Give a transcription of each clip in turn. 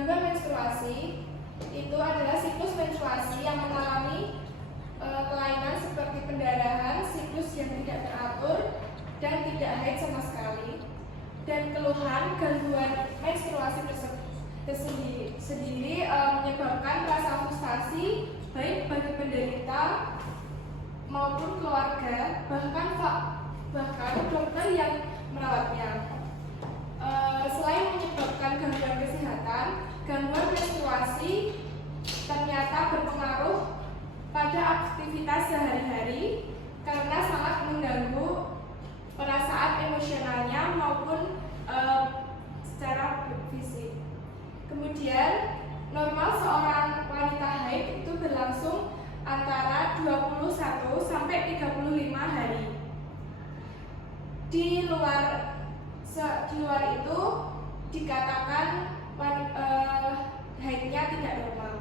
Gangguan menstruasi itu adalah siklus menstruasi yang mengalami kelainan seperti pendarahan, siklus yang tidak teratur, dan tidak haid sama sekali. Dan keluhan gangguan menstruasi sendiri menyebabkan rasa frustasi baik bagi penderita maupun keluarga, bahkan dokter yang merawatnya. Selain menyebabkan gangguan kesehatan, gangguan menstruasi ternyata berpengaruh pada aktivitas sehari-hari karena sangat mengganggu perasaan emosionalnya maupun secara fisik. Kemudian, normal seorang wanita haid itu berlangsung antara 21 sampai 35 hari. Di luar itu dikatakan haidnya tidak normal.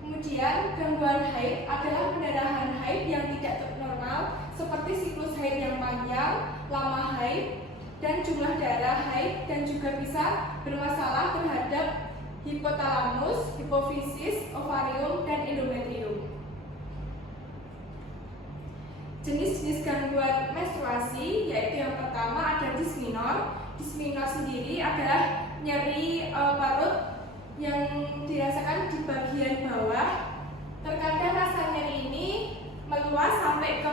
Kemudian gangguan haid adalah pendarahan haid yang tidak normal seperti siklus haid yang panjang, lama haid, dan jumlah darah haid, dan juga bisa bermasalah terhadap hipotalamus, hipofisis, ovarium, dan endometrium. Jenis-jenis gangguan menstruasi yaitu yang pertama ada dismenor. Dismenor sendiri adalah nyeri perut yang dirasakan di bagian bawah. Terkadang rasa nyeri ini meluas sampai ke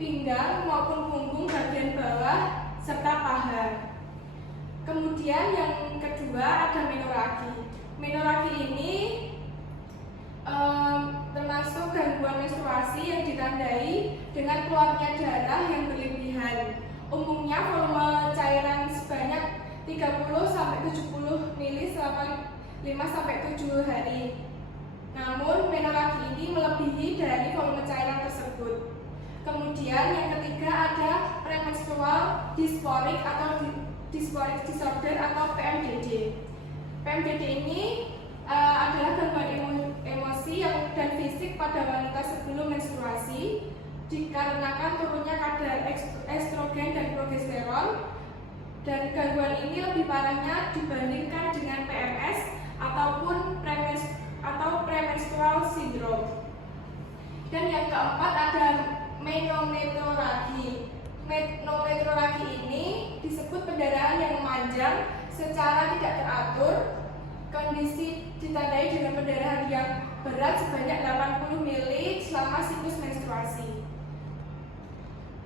pinggang maupun punggung bagian bawah serta paha. Kemudian yang kedua ada menoragi. Menoragi ini termasuk gangguan menstruasi yang ditandai dengan keluarnya darah yang berlebihan. Umumnya volume cairan sebanyak 30-70 ml selama 5-7 hari. Namun menoragi ini melebihi dari volume cairan tersebut. Kemudian yang ketiga ada premenstrual dysphoria atau dysphoric disorder atau PMDD. PMDD ini adalah gangguan emosi dan fisik pada wanita sebelum menstruasi dikarenakan turunnya kadar estrogen dan progesteron, dan gangguan ini lebih parahnya dibandingkan dengan PMS ataupun premenstrual syndrome. Dan yang keempat ada menometroragi. Menometroragi ini disebut pendarahan yang memanjang secara tidak teratur. Kondisi ditandai dengan pendarahan yang berat sebanyak 80 ml selama siklus menstruasi.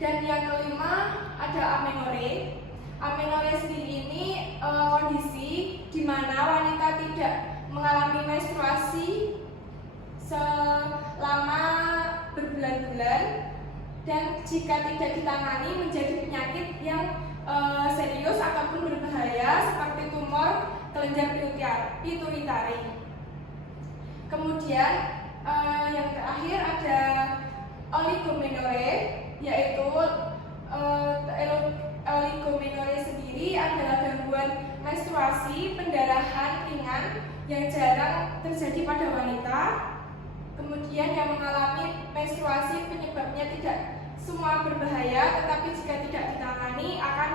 Dan yang kelima ada amenore. Amenore sendiri ini kondisi di mana wanita tidak mengalami menstruasi selama berbulan-bulan, dan jika tidak ditangani menjadi penyakit yang serius ataupun berbahaya seperti tumor kelenjar pituitari. Kemudian yang terakhir ada oligomenore, yaitu oligomenore sendiri adalah gangguan menstruasi pendarahan ringan yang jarang terjadi pada wanita. Kemudian yang mengalami menstruasi penyebabnya tidak semua berbahaya, tetapi jika tidak ditangani akan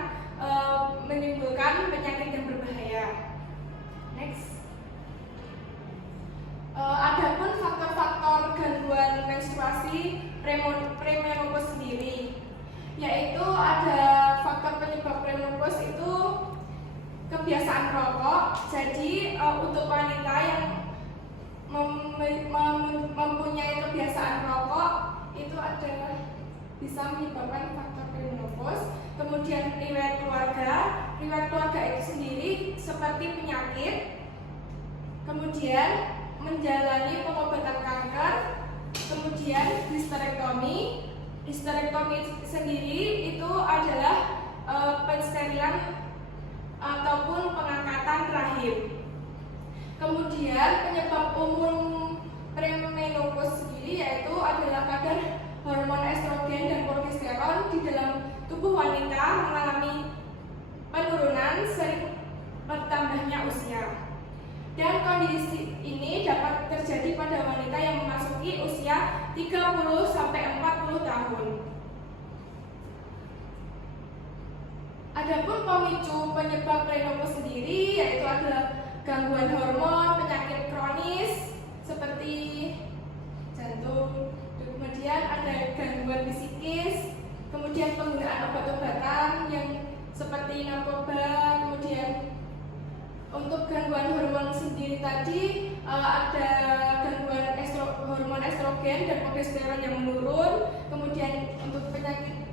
menimbulkan penyakit yang berbahaya. Next. Adapun faktor-faktor gangguan menstruasi premenopause sendiri, yaitu ada faktor penyebab premenopause itu kebiasaan rokok. Jadi untuk wanita yang mempunyai kebiasaan rokok itu adalah bisa menyebabkan faktor premenopause. Kemudian riwayat keluarga itu sendiri seperti penyakit. Kemudian menjalani pengobatan kanker. Kemudian histerektomi. Histerektomi sendiri itu adalah pensterilan ataupun pengangkatan rahim. Kemudian penyebab umum premenopause sendiri yaitu adalah kadar hormon estrogen dan progesteron di dalam tubuh wanita mengalami penurunan sering bertambahnya usia. Dan kondisi ini dapat terjadi pada wanita yang memasuki usia 30-40 tahun. Adapun pemicu penyebab premenopause sendiri yaitu adalah gangguan hormon, penyakit kronis seperti jantung, kemudian ada gangguan psikis, kemudian penggunaan obat-obatan yang seperti narkoba, kemudian untuk gangguan hormon sendiri tadi ada gangguan hormon estrogen dan progesteron yang menurun, kemudian untuk penyakit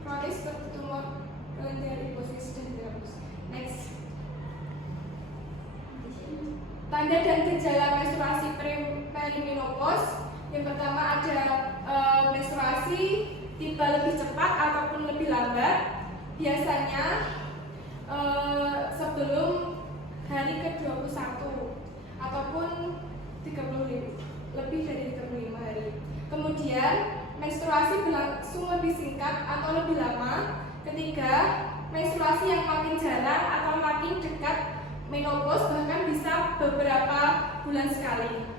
kronis seperti tumor kelenjar hipofisis dan gangguan. Next. Tanda dan gejala menstruasi perimenopause. Yang pertama ada menstruasi tiba lebih cepat ataupun lebih lambat. Biasanya sebelum hari ke-21 ataupun 35, lebih dari 35 hari. Kemudian menstruasi berlangsung lebih singkat atau lebih lama. Ketiga, menstruasi yang makin jarang atau makin dekat menopause, bahkan bisa beberapa bulan sekali.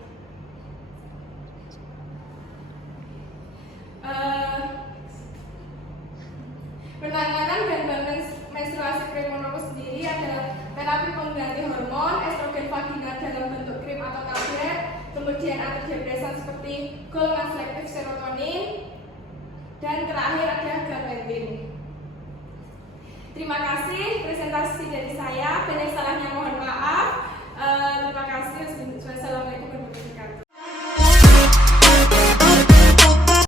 Penanganan gangguan menstruasi premenopause sendiri adalah terapi pengganti hormon, estrogen vaginal dalam bentuk krim atau tablet, kemudian antidepresan seperti golongan selektif serotonin, dan terakhir ada gabapentin. Terima kasih presentasi dari saya, banyak salahnya mohon maaf. Terima